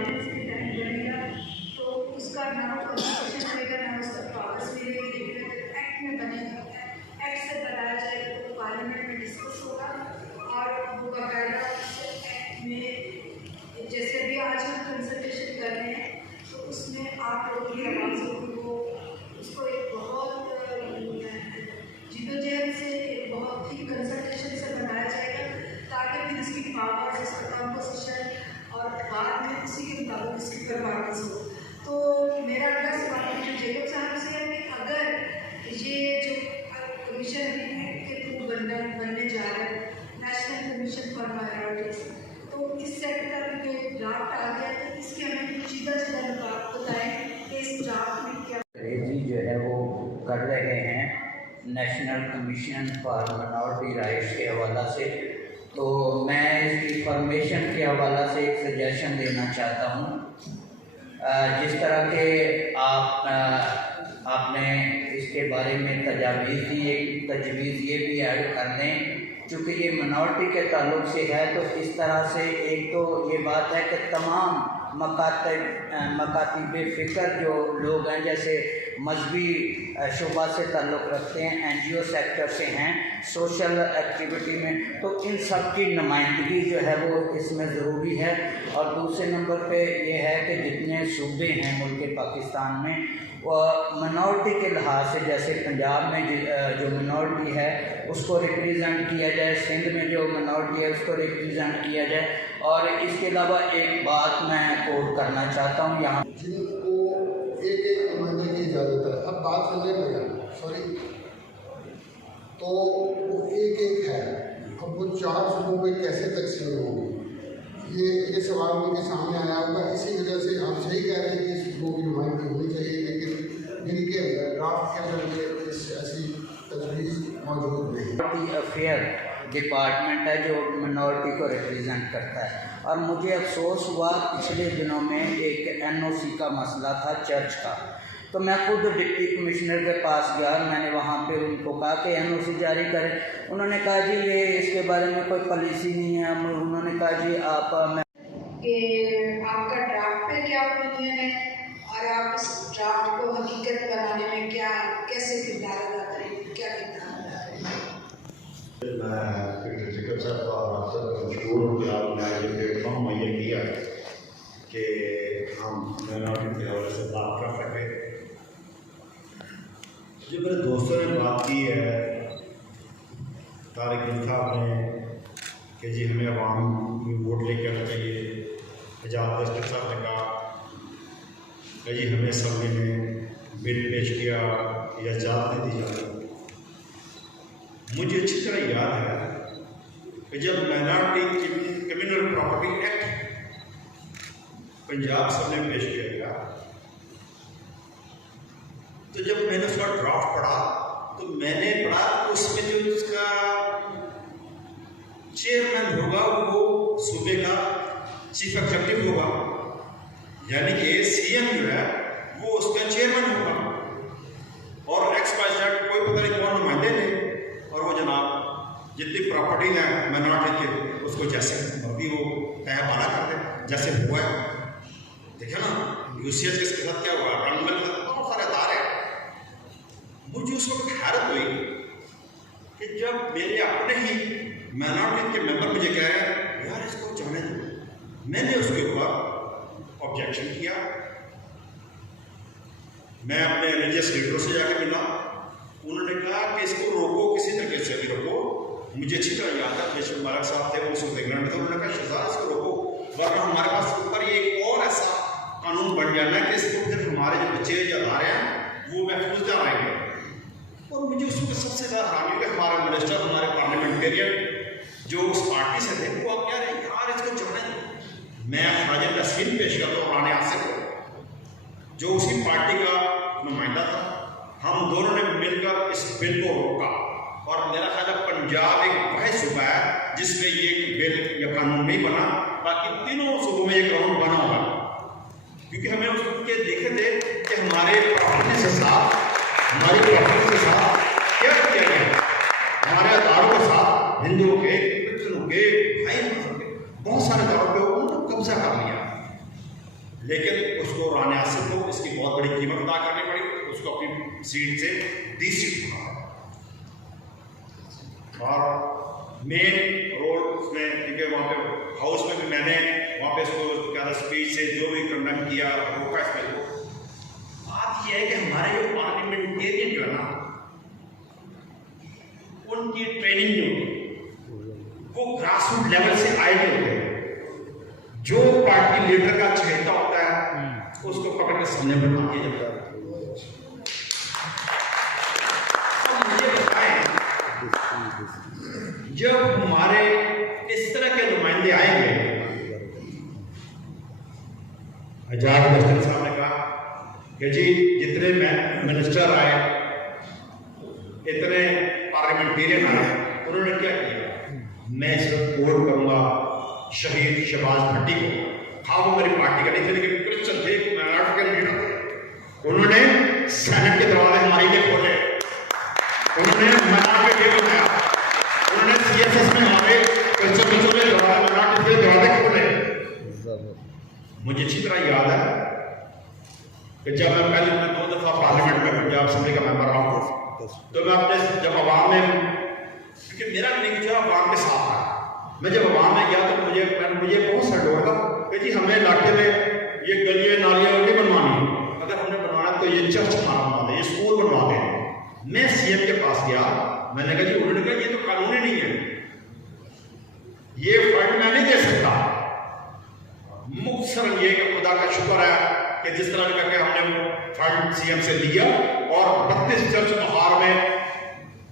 Ordinance के तहत बनेगा तो उसका नाम कंसल्टेशन रहेगा, ना उसका कागज मिलेगी, एक्ट में बनेगा। एक्ट से बताया जाएगा तो पार्लियामेंट में डिस्कस होगा और वो बाकायदा एक्ट में, जैसे भी आज हम कंसल्टेशन कर रहे हैं तो उसमें आप लोगों की आवाज़ होगी, वो उसको एक बहुत जिदोजहद से, एक बहुत ही कंसल्टेशन से बनाया जाएगा ताकि फिर इसकी पावर्स, इसका कंपोजिशन और बाद में उसी के मुताबिक इसकी परफॉर्मेंस हो। तो मेरा अगला सवाल जेकब साहब से है कि अगर ये जो कमीशन अभी के थ्रू बनने जा रहा है, नेशनल कमीशन फॉर माइनॉरिटीज, तो इस सेक्टर का जो ड्राफ्ट आ गया तो इसके हमें सीधा सीधा बताएं कि इस ड्राफ्ट में क्या जो है वो कर रहे हैं national commission for minority rights के हवाला से। तो मैं इसकी फॉर्मेशन के हवाला से एक सजेशन देना चाहता हूँ। जिस तरह के आपने इसके बारे में तजावीज़ दी, एक तजवीज़ ये भी ऐड कर दें चूँकि ये मिनॉरिटी के ताल्लुक से है, तो इस तरह से एक तो ये बात है कि तमाम मकातिब फ़िक्र जो लोग हैं, जैसे मजहबी शुबा से ताल्लुक़ रखते हैं, NGO सेक्टर से हैं, सोशल एक्टिविटी में, तो इन सब की नुमाइंदगी जो है वो इसमें ज़रूरी है। और दूसरे नंबर पे ये है कि जितने सूबे हैं मुल्क पाकिस्तान में, मिनॉरिटी के लिहाज से, जैसे पंजाब में जो मिनॉरिटी है उसको रिप्रेजेंट किया जाए, सिंध में जो मिनॉरिटी है उसको रिप्रेजेंट किया जाए। और इसके अलावा एक बात मैं कोट करना चाहता हूँ यहाँ, जिनको एक एक नुमाइंदे की इजाज़त है। अब बात करने लगा सॉरी, तो वो एक एक है, अब वो 4 सूबों में कैसे तकसीम होगी, ये सवाल उनके सामने आया होगा। इसी वजह से आप सही कह रहे हैं कि सूबों की नुमाइंदगी होनी चाहिए, लेकिन इनके ड्राफ्ट के अंदर ऐसी तजवीज़ मौजूद नहीं। अफेयर डिपार्टमेंट है जो मिनॉरिटी को रिप्रेजेंट करता है। और मुझे अफसोस हुआ पिछले दिनों में एक NOC का मसला था चर्च का, तो मैं खुद डिप्टी कमिश्नर के पास गया, मैंने वहाँ पे उनको कहा कि NOC जारी करें। उन्होंने कहा जी ये इसके बारे में कोई पॉलिसी नहीं है। उन्होंने कहा जी आप कि आपका ड्राफ्ट पे क्या ओपिनियन है और आप इस ड्राफ्ट को हकीकत बनाने में क्या कैसे किरदार अदा करेंगे, क्या किरदार अदा करेंगे। मैं जेकब साहब का आपसे मशहूर हूँ कि आपने आज ये प्लेटफॉर्म मुहैया किया कि हम माइनॉरिटी के हवाले से बात कर सकें। जो मेरे दोस्तों ने बात की है, तारिक इंसाफ ने, कि जी हमें अवाम में वोट लेके आना चाहिए, एजाज दस्तर साहब ने कहा कि जी हमें असम्बली में बिल पेश किया या इजाज़त नहीं दी जाती। मुझे अच्छी तरह याद है कि जब minority communal property act Punjab सब ने पेश किया गया, तो जब मैंने उसका ड्राफ्ट पढ़ा तो मैंने पढ़ा तो उसमें जो उसका चेयरमैन होगा वो सूबे का चीफ एग्जीक्यूटिव होगा, यानी कि CM जो है वो उसका चेयरमैन होगा, और XYZ कोई पता नहीं कौन नुमाइंदे थे, और वो जनाब जितनी प्रॉपर्टी है माइनॉरिटी के उसको जैसे मर्जी वो तहबाना कर दे, जैसे हुआ है। देखिए ना UCH के साथ क्या हुआ, रंगमल के साथ बहुत सारे तार है। मुझे उस वक्त हैरत हुई कि जब मेरे अपने ही माइनॉरिटी के मेंबर मुझे कह रहे हैं यार इसको जाने दो, मैंने उसके ऊपर ऑब्जेक्शन किया। मैं अपने रिलीजियस लीडरों से जाकर मिला, उन्होंने कहा कि इसको रोको, किसी तरीके से भी रोको। मुझे अच्छी तरह याद है बेशक मालिक साहब थे, वो उसको इंग्लैंड थे, उन्होंने कहा शहजाद इसको रोको, वरना हमारे पास ऊपर ये एक और ऐसा कानून बन जाना है कि इसको फिर हमारे जो बच्चे या अदारे हैं वो महफूज ना आएंगे। और मुझे उसको सबसे ज़्यादा हैरानी हुई कि हमारे मिनिस्टर, हमारे पार्लियामेंटेरियन जो उस पार्टी से थे, वो आप कह रहे हैं यार इसको जाने दो। मैं ख्वाजा तस्लीम पेश करता हूँ पुराने आसिफ को, जो उसी पार्टी का नुमाइंदा था। हम दोनों ने मिलकर इस बिल को रोका, और मेरा ख्याल है पंजाब एक वह सूबा है जिसमें ये बिल या कानून नहीं बना, बाकी तीनों सूबों में ये कानून बना होगा, क्योंकि हमें उसके देखे थे कि हमारे प्रॉपर्टी से साथ क्या किया गया, हमारे अदारों के साथ हिंदुओं के, क्रिश्चनों के, भाई के बहुत सारे अदारों पे उन्होंने कब्जा कर लिया। लेकिन उसको राना आसिफ को इसकी बहुत बड़ी कीमत अदा करनी पड़ी, उसको अपनी सीट से 30 सीट उठा और मेन रोल उसमें, क्योंकि वहाँ पे हाउस में भी मैंने वहाँ पे इसको क्या था स्पीच से जो भी कंडक्ट किया रोका इसमें। बात यह है कि हमारे जो पार्लियामेंटेरियन जो है ना, उनकी ट्रेनिंग जो होती वो ग्रास रूट लेवल से आए हुए होते हैं। जो पार्टी लीडर का चहेता होता है उसको पकड़ के सामने बना दिया जाता है। अब मुझे बताएं, जब हमारे इस तरह के नुमाइंदे आएंगे, आजाद मिनिस्टर साहब ने कहा कि जी जितने मिनिस्टर आए, इतने पार्लियामेंटेरियन आए, उन्होंने क्या किया? मैं सिर्फ कोट करूंगा शहीद शहबाज भट्टी को, हाँ वो मेरी पार्टी का नहीं थे लेकिन क्रिश्चियन थे, मिनारट के लीडर थे। उन्होंने सेनेट के दरवाजे हमारे लिए खोले, उन्होंने मिनार के गेट बनाया, उन्होंने CSS में हमारे क्रिश्चियन बच्चों के दरवाजे खोले। मुझे अच्छी तरह याद है कि जब मैं पहले 2 दफा पार्लियामेंट में पंजाब असेंबली का मेंबर रहा हूँ, तो मैं अपने जब अवाम में, क्योंकि मेरा लिंक जो अवाम के साथ है, मैं जब अवाम में गया तो मुझे बहुत सा डर था कि जी हमें इलाके में ये गलियाँ नालियाँ नहीं बनवानी, अगर हमने बनवाना तो ये चर्च बनवा दें, ये स्कूल बनवा दें। मैं CM के पास गया, मैंने कहा जी, उन्होंने कहा ये तो कानूनी नहीं है, ये फंड मैं नहीं दे सकता। मुख्तसरन ये कि खुदा का शुक्र है कि जिस तरह करके हमने वो फंड CM से लिया और 32 चर्च बहार में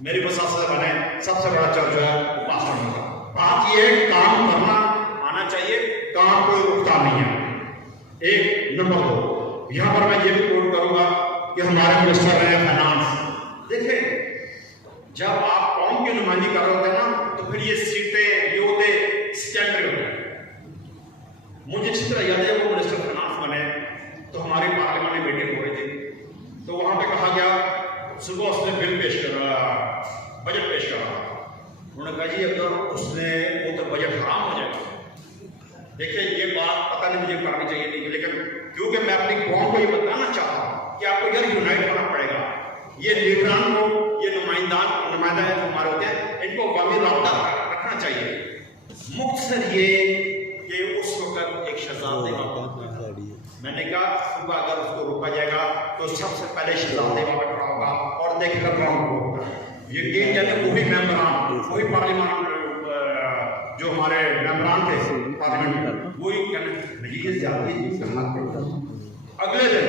मेरी वसात से बने सबसे बड़ा चर्च जो है वो पास करने का। बात ये काम करना आना चाहिए, काम कोई रुकता नहीं है। एक नंबर 2, यहाँ पर मैं ये भी कोट करूंगा कि हमारे मिनिस्टर रहे फाइनेंस, देखें जब आप कौम की नुमाइंदगी कर रहे होते हैं ना, तो फिर ये सीटें ये होते स्टैंडर्ड होते हैं। मुझे अच्छी तरह याद है वो मिनिस्टर फाइनेंस बने तो हमारी पार्लियामेंट में मीटिंग हो रही थी, तो वहां पे कहा गया, सुबह उसने बिल पेश करा, बजट पेश करा, उन्होंने कहा जी अगर उसने वो तो बजट हराम हो जाएगा। देखिए ये बात पता नहीं मुझे करनी चाहिए थी, लेकिन क्योंकि मैं अपनी कौम को ये बताना चाहता हूँ कि आपको यार यूनाइट होना पड़ेगा। ये लीडरान को, ये नुमाइंदा हमारे होते हैं, इनको अवामी राब्ता रखना चाहिए। मुख्तसर ये कि उस वक्त एक शहजादे का मैंने कहा अगर उसको रोका जाएगा तो सबसे पहले शहजादे वहां पर खड़ा होगा और देखेगा ग्राउंड को, यकीन जाने वही मेंबरान, वही पार्लियामेंट जो हमारे मेंबरान थे पार्लियामेंट, वही अगले दिन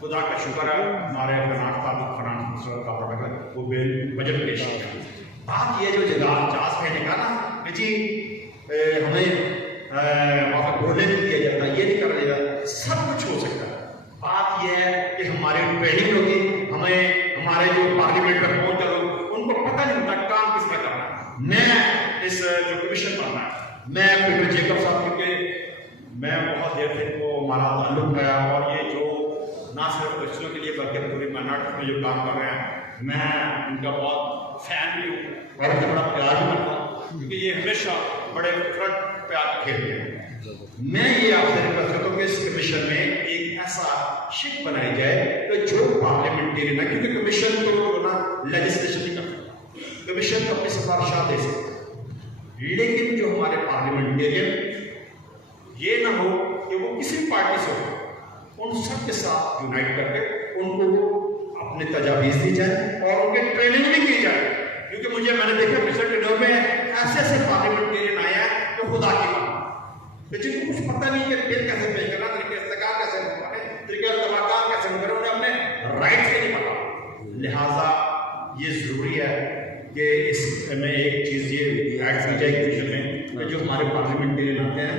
खुदा का शुक्र है हमारे फाइनेंस का प्रोडक्ट वो बिल बजट पेश किया। बात ये जो जहाज कहने का ना कि जी हमें वहाँ पर बोलने नहीं दिया जाता, ये नहीं करा जाता, सब कुछ हो सकता है। बात यह है कि हमारी ट्रेनिंग होगी, हमें हमारे जो पार्लियामेंट में पहुंचे लोग उनको पता नहीं होता काम किस में करना है। मैं इस जो कमीशन बनना है, मैं पीटर जेकब साहब के मैं बहुत देर से इनको हमारा ताल्लुक है और ये जो ना सिर्फ बच्चों के लिए बल्कि पूरी माइनॉरिटी में जो काम कर रहे हैं, मैं इनका बहुत फैन भी हूँ और इनका बड़ा प्यार भी करता हूँ, क्योंकि ये हमेशा बड़े फ्रंट पे आप खेलते हैं। मैं ये आपसे रिक्वेस्ट करता हूँ कि इस कमीशन में एक ऐसा शिप बनाई जाए कि जो पार्लियामेंटेरियन है, क्योंकि कमीशन तो ना लेजिस्लेशन नहीं कर सकता, कमीशन तो अपनी सिफारिशात दे सकता, लेकिन जो हमारे पार्लियामेंटेरियन ये ना हो कि वो किसी पार्टी से हो, उन सब के साथ यूनाइट करके उनको अपनी तजावीज़ दी जाए और उनके ट्रेनिंग भी की जाए। क्योंकि मैंने देखा पिछले दिनों में ऐसे पार्लियामेंटेरियन आए हैं तो खुदा की बात, जिनको कुछ पता नहीं कि बिल कैसे पेश करना, तरीके इस्तेकाल कैसे करें, तरीके इस्तेमाल कैसे करें, उन्हें अपने राइट से नहीं पता। लिहाजा ये ज़रूरी है कि इसमें एक चीज़ ये ऐड की जाए कमीशन में कि जो हमारे पार्लियामेंटेरियन आते हैं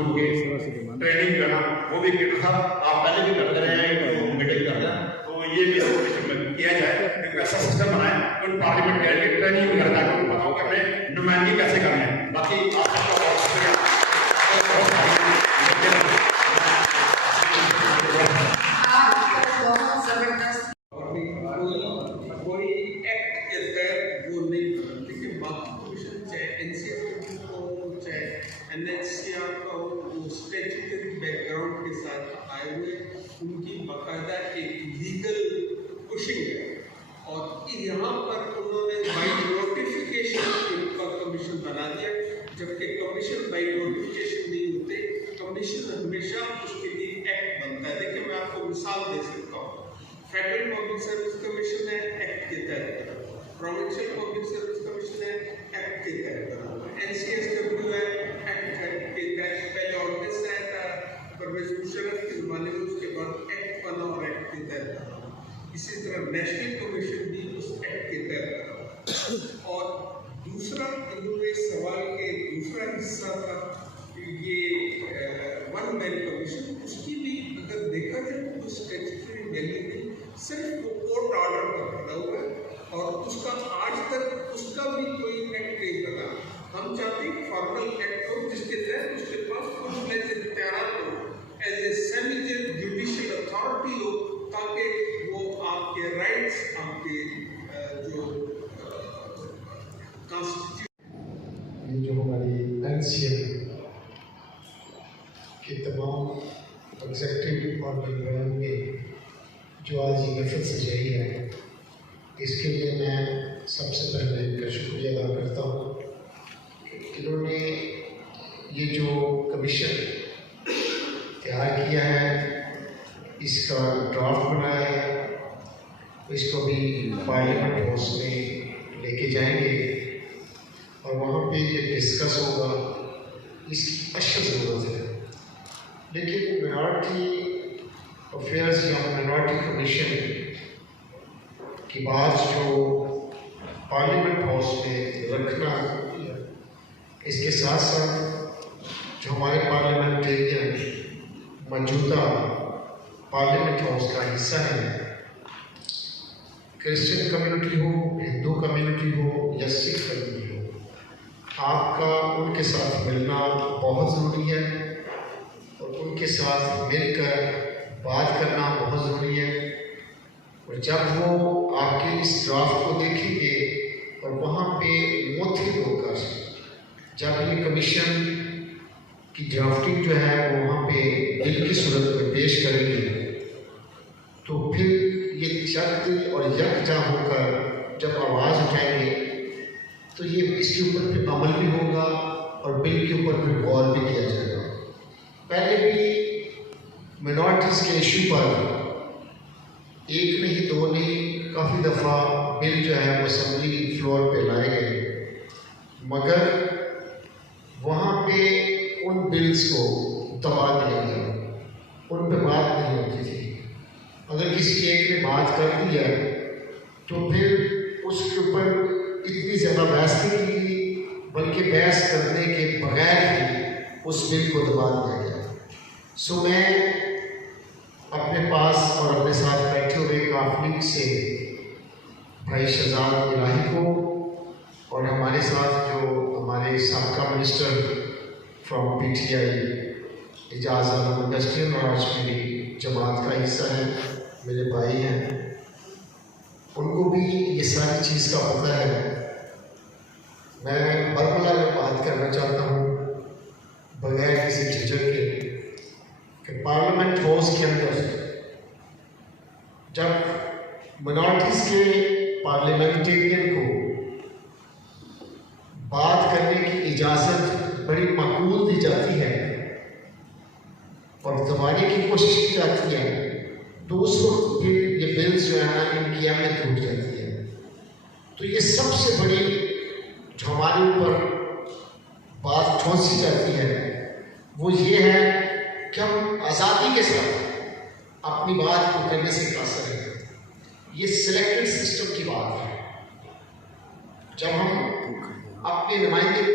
उनके ट्रेनिंग करना, वो भी पीटर साहब आप पहले भी करते रहे हैं, मीटिंग करते हैं, तो ये भी किया जाए, एक ऐसा सिस्टम बनाए उन पार्लियामेंटेरियन की ट्रेनिंग भी करता है, उनको बताओ कि हमें नुमाइंदगी कैसे करनी है। बाकी आप सबका बहुत शुक्रिया। कोई एक्ट के तहत जो नहीं करना, लेकिन बाकी कमीशन चाहे NCR को चाहे NHCR का हो, वो स्टैट्यूटरी बैकग्राउंड के उनकी बाकायदा एक लीगल पुशिंग है और यहाँ पर उन्होंने बाई नोटिफिकेशन इनका कमीशन बना दिया, जबकि कमीशन बाई नोटिफिकेशन नहीं होते, कमीशन हमेशा उसके लिए एक्ट बनता है। देखिए मैं आपको मिसाल दे सकता हूँ, फेडरल पब्लिक सर्विस कमीशन है एक्ट के तहत, प्रोविंशियल पब्लिक सर्विस कमीशन है एक्ट के तहत, NCSW है एक्ट के तहत, पहले ऑर्डिनेंस आया था परवेज मुशर्रफ के ज़माने में, उसके बाद एक्ट बना और एक्ट के तहत बना। इसी तरह नेशनल कमीशन भी उस एक्ट के तहत बना। और दूसरा इन्होंने सवाल के दूसरा हिस्सा था ये वन मैन कमीशन, उसकी भी अगर देखा जाए तो स्टैट्यूटरी वैल्यू नहीं, सिर्फ वो कोर्ट ऑर्डर पर खड़ा हुआ है और उसका आज तक उसका भी कोई एक्ट नहीं बना। हम चाहते हैं फॉर्मल एक्ट हो जिसके तहत उसके पास फुल फ्लेज इख्तियार हो, as a semi judicial authority हो, ताकि वो आपके राइट्स, आपके जो कॉन्स्टिट्यूशन, ये जो हमारी NCM के तमाम एग्जेक्टिव और मेंबरों ने जो आज ये महफिल सजाई है, इसके लिए मैं सबसे पहले इनका शुक्रिया अदा करता हूँ। इन्होंने ये जो कमीशन तैयार किया है, इसका ड्राफ्ट बनाया है, इसको भी पार्लियामेंट हाउस में लेके जाएंगे और वहाँ पे ये डिस्कस होगा। इसकी अशद ज़रूरत है, लेकिन मिनॉरिटी अफेयर्स या मिनॉरिटी कमीशन की बात जो पार्लियामेंट हाउस में रखना, इसके साथ साथ जो हमारे पार्लियामेंटेरियन मौजूदा पार्लियामेंट हाउस का हिस्सा है, क्रिश्चियन कम्युनिटी हो, हिंदू कम्युनिटी हो या सिख कम्युनिटी हो, आपका उनके साथ मिलना बहुत ज़रूरी है और उनके साथ मिलकर बात करना बहुत ज़रूरी है। और जब वो आपके इस ड्राफ्ट को देखेंगे और वहाँ पे मुख्तलिफ होकर जब ये कमीशन की ड्राफ्टिंग जो है वो वहाँ पे बिल की सूरत में पेश करेंगे, तो फिर ये जल्द और यकजा होकर जब आवाज़ उठाएंगे तो ये इसके ऊपर फिर अमल भी होगा और बिल के ऊपर फिर गौर भी किया जाएगा। पहले भी मिनॉरिटीज़ के इशू पर एक नहीं दो नहीं काफ़ी दफ़ा बिल जो है वो असेंबली फ्लोर पे लाए गए, मगर वहाँ पे उन बिल्स को दबा दिया गया, उन पर बात नहीं होती थी। अगर किसी एक ने बात कर दी है तो फिर उसके ऊपर इतनी ज़्यादा बहस नहीं की गई, बल्कि बहस करने के बगैर ही उस बिल को दबा दिया गया। सो मैं अपने पास और अपने साथ बैठे हुए काफिले से भाई शहजाद इलाही को और हमारे साथ जो हमारे साबका minister from PTI Ejaz Alam industrial और मेरी जमात का हिस्सा है, मेरे भाई हैं, उनको भी ये सारी चीज़ का पता है। मैं बरमला में बात करना चाहता हूँ बगैर किसी झिझक के कि पार्लियामेंट हाउस के अंदर जब मिनॉरिटीज़ के पार्लियामेंटेरियन को बात करने की इजाज़त बड़ी माकूल दी जाती है और दबाने की कोशिश की जाती है, तो उस वक्त फिर ये बिल्स जो है ना इनकी अहमियत टूट जाती है। तो ये सबसे बड़ी जो हमारे ऊपर बात ठोंसी जाती है वो ये है कि हम आज़ादी के साथ अपनी बात को करने से कासर है। ये सिलेक्टेड सिस्टम की बात है। जब हम अपने नुमाइंदे को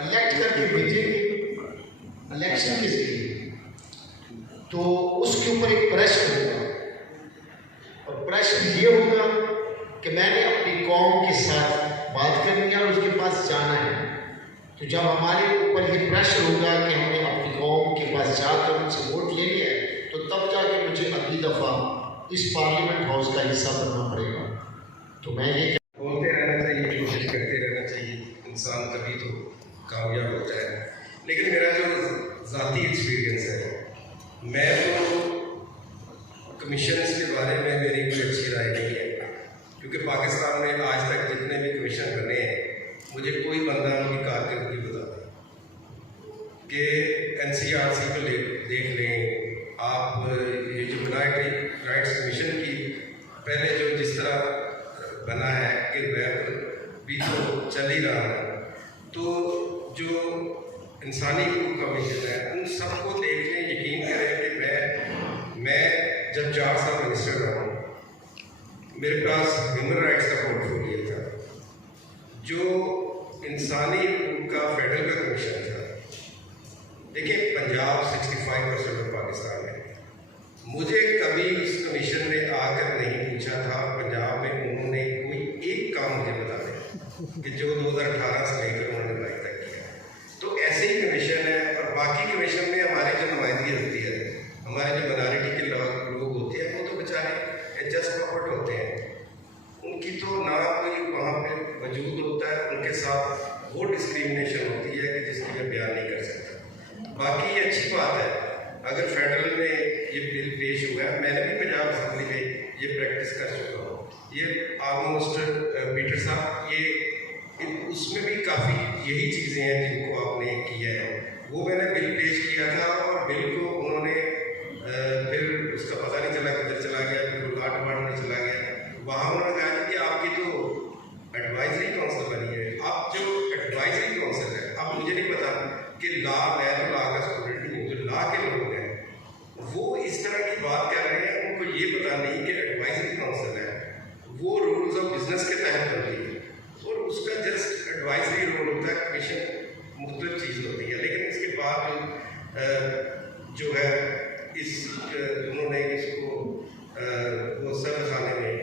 इलेक्ट करके भेजेंगे इलेक्शन के जरिए, तो उसके ऊपर एक प्रश्न होगा और प्रश्न ये होगा कि मैंने अपनी कौम के साथ बात करनी है और उसके पास जाना है। तो जब हमारे ऊपर ये प्रश्न होगा कि हमने अपनी कौम के पास जाकर उनसे वोट ले लिया है, तो तब जाके मुझे अगली दफ़ा इस पार्लियामेंट हाउस का हिस्सा बनना पड़ेगा। तो मैं ये बोलते रहना चाहिए, कोशिश करते रहना चाहिए, इंसान तभी तो कामयाब होता है। लेकिन मेरा जो ज़ाती एक्सपीरियंस है मैं तो कमीशंस के बारे में मेरी कोई अच्छी राय नहीं है, क्योंकि पाकिस्तान में आज तक जितने भी कमीशन बने हैं, मुझे कोई बंदा उनकी कारकर्दगी बता दें कि NCRC को देख लें आप, ये जो यूनाइटेड राइट्स कमीशन की पहले जो जिस तरह बना है कि वह भी तो चल ही रहा है, तो जो इंसानी हकूक़ कमीशन है उन सबको देख लें, यकीन करें कि मैं जब 4 साल मिनिस्टर रहा हूँ, मेरे पास ह्यूमन राइट्स का पोर्टफोलियो था, जो इंसानी हकूक़ का फेडरल का कमीशन था। देखिए, पंजाब 65% ऑफ पाकिस्तान है। मुझे कभी उस कमीशन ने आकर नहीं पूछा था पंजाब में उन्होंने कोई एक काम मुझे बता दें कि जो 2018 से लेकर उन्होंने अभी तक किया। तो ऐसे ही कमीशन है, और बाकी कमीशन में हमारी जो नुमाइंदगी होती है, हमारे जो माइनॉरिटी के लोग होते हैं, वो तो बेचारे एडजस्ट प्रॉपर्ट होते हैं, उनकी तो ना कोई वहाँ पे वजूद होता है, उनके साथ वो डिस्क्रिमिनेशन होती है कि जिसकी मैं बयान नहीं कर सकता। बाकी ये अच्छी बात है अगर फेडरल में ये बिल पेश हुआ है, मैंने भी पंजाब असेंबली में ये प्रैक्टिस कर चुका हूँ। ये ऑलमोस्ट पीटर साहब ये उसमें भी काफ़ी यही चीज़ें हैं जिनको आपने किया है। वो मैंने बिल पेश किया था और बिल को उन्होंने फिर उसका पता नहीं चला किधर चला गया, फिर वो लॉ डिपार्टमेंट में चला गया। वहाँ उन्होंने कहा कि आपकी तो एडवाइजरी काउंसिल बनी है, आप जो एडवाइजरी काउंसिल है, अब मुझे नहीं पता कि लॉ, मैं तो लॉ का स्टूडेंट ही हूँ, जो लॉ के लोग हैं वो इस तरह की बात कर रहे हैं, उनको ये पता नहीं कि एडवाइजरी काउंसिल है वो रूल्स ऑफ बिजनेस के तहत बनती है और उसका जस्ट एडवाइजरी रोल होता है। कमीशन मुख्तलिफ चीज़ होती है, लेकिन इसके बाद जो है इस उन्होंने इसको वो सर खाने में